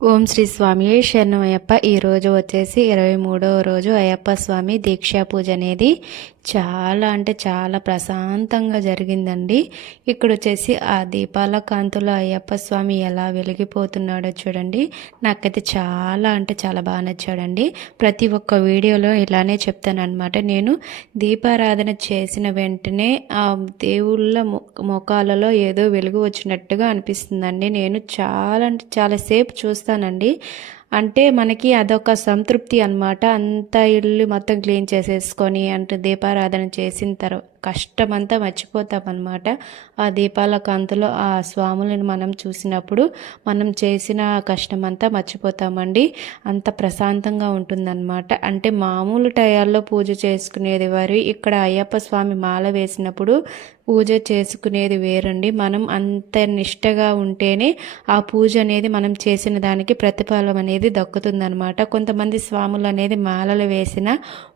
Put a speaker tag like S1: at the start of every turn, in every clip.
S1: ఓం శ్రీ స్వామి శరణం అయ్యప్ప ఈ రోజు వచ్చేసి ఇరవై మూడవ రోజు అయ్యప్ప స్వామి దీక్షా పూజ అనేది చాలా అంటే చాలా ప్రశాంతంగా జరిగిందండి. ఇక్కడ వచ్చేసి ఆ దీపాల కాంతులో అయ్యప్ప స్వామి ఎలా వెలిగిపోతున్నాడో చూడండి. నాకైతే చాలా అంటే చాలా బాగా నచ్చాడండి. ప్రతి ఒక్క వీడియోలో ఇలానే చెప్తానమాట నేను దీపారాధన చేసిన వెంటనే ఆ దేవుళ్ళ ముఖాలలో ఏదో వెలుగు వచ్చినట్టుగా అనిపిస్తుందండి. నేను చాలా అంటే చాలాసేపు చూస్తాను. చేస్తానండి. అంటే మనకి అదొక సంతృప్తి అన్నమాట. అంత ఇల్లు మొత్తం క్లీన్ చేసేసుకొని అంటే దీపారాధన చేసిన తర్వాత కష్టమంతా మర్చిపోతామన్నమాట. ఆ దీపాల కాంతిలో ఆ స్వాములను మనం చూసినప్పుడు మనం చేసిన కష్టమంతా మర్చిపోతామండి. అంత ప్రశాంతంగా ఉంటుందన్నమాట. అంటే మామూలు టయాల్లో పూజ చేసుకునేది వారు. ఇక్కడ అయ్యప్ప స్వామి మాల వేసినప్పుడు పూజ చేసుకునేది వేరండి. మనం అంత నిష్టగా ఉంటేనే ఆ పూజ అనేది మనం చేసిన దానికి ప్రతిఫలం అనేది దక్కుతుందనమాట కొంతమంది స్వాములు అనేది మాలలు వేసిన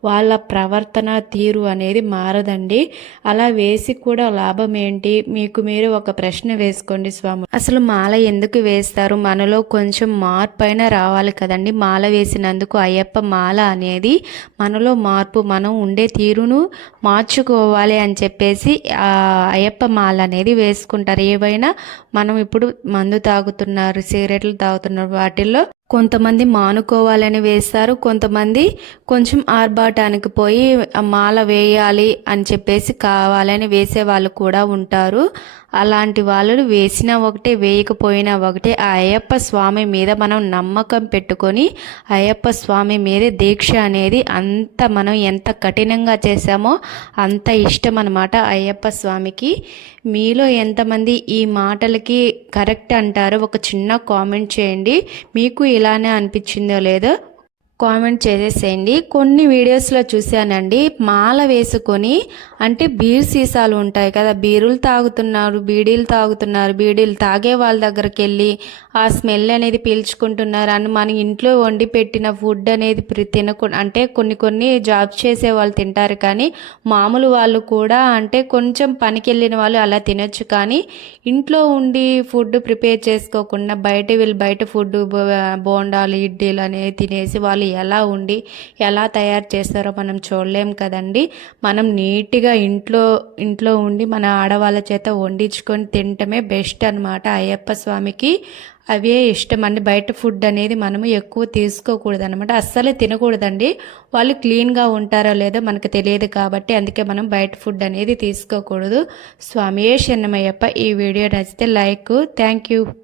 S1: వాళ్ళ ప్రవర్తన తీరు అనేది మారదండి. అలా వేసి కూడా లాభం ఏంటి? మీకు మీరు ఒక ప్రశ్న వేసుకోండి స్వామి. అసలు మాల ఎందుకు వేస్తారు? మనలో కొంచెం మార్పు అయినా రావాలి కదండి. మాల వేసినందుకు అయ్యప్ప మాల అనేది మనలో మార్పు మనం ఉండే తీరును మార్చుకోవాలి అని చెప్పేసి అయ్యప్ప మాల అనేది వేసుకుంటారు. ఏవైనా మనం ఇప్పుడు మందు తాగుతున్నారు సిగరెట్లు తాగుతున్నారు వాటిల్లో కొంతమంది మానుకోవాలని వేస్తారు కొంతమంది కొంచెం ఆర్భాటానికి పోయి మాల వేయాలి అని చెప్పేసి కావాలని వేసే వాళ్ళు కూడా ఉంటారు. అలాంటి వాళ్ళు వేసినా ఒకటే వేయకపోయినా ఒకటే ఆ అయ్యప్ప స్వామి మీద మనం నమ్మకం పెట్టుకొని అయ్యప్ప స్వామి మీద దీక్ష అనేది అంత మనం ఎంత కఠినంగా చేశామో అంత ఇష్టం అనమాట అయ్యప్ప స్వామికి. మీలో ఎంతమంది ఈ మాటలకి కరెక్ట్ అంటారో ఒక చిన్న కామెంట్ చేయండి. మీకు ఇలానే అనిపించిందో లేదో కామెంట్ చేసేసేయండి. కొన్ని వీడియోస్లో చూశానండి. మాల వేసుకొని అంటే బీర్ సీసాలు ఉంటాయి కదా బీరులు తాగుతున్నారు బీడీలు తాగుతున్నారు బీడీలు తాగే వాళ్ళ దగ్గరికి వెళ్ళి ఆ స్మెల్ అనేది పీల్చుకుంటున్నారు. అని మన ఇంట్లో వండి పెట్టిన ఫుడ్ అనేది ప్రి- తినకు అంటే కొన్ని కొన్ని జాబ్ చేసే వాళ్ళు తింటారు కానీ మామూలు వాళ్ళు కూడా అంటే కొంచెం పనికి వెళ్ళిన వాళ్ళు అలా తినొచ్చు కానీ ఇంట్లో ఉండి ఫుడ్ ప్రిపేర్ చేసుకోకుండా బయట వీళ్ళు బయట ఫుడ్ బోండాలు ఇడ్లీలు అనేవి తినేసి వాళ్ళు ఎలా ఉండి ఎలా తయారు చేస్తారో మనం చూడలేం కదండి. మనం నీట్గా ఇంట్లో ఇంట్లో ఉండి మన ఆడవాళ్ళ చేత వండించుకొని తినటమే బెస్ట్ అనమాట అయ్యప్ప స్వామికి. అవే ఇష్టం అండి. బయట ఫుడ్ అనేది మనము ఎక్కువ తీసుకోకూడదు అనమాట అస్సలే తినకూడదండి. వాళ్ళు క్లీన్గా ఉంటారో లేదో మనకు తెలియదు కాబట్టి అందుకే మనం బయట ఫుడ్ అనేది తీసుకోకూడదు. స్వామియే చిన్నమయ్యప్ప ఈ వీడియో నచ్చితే లైక్ థ్యాంక్ యూ.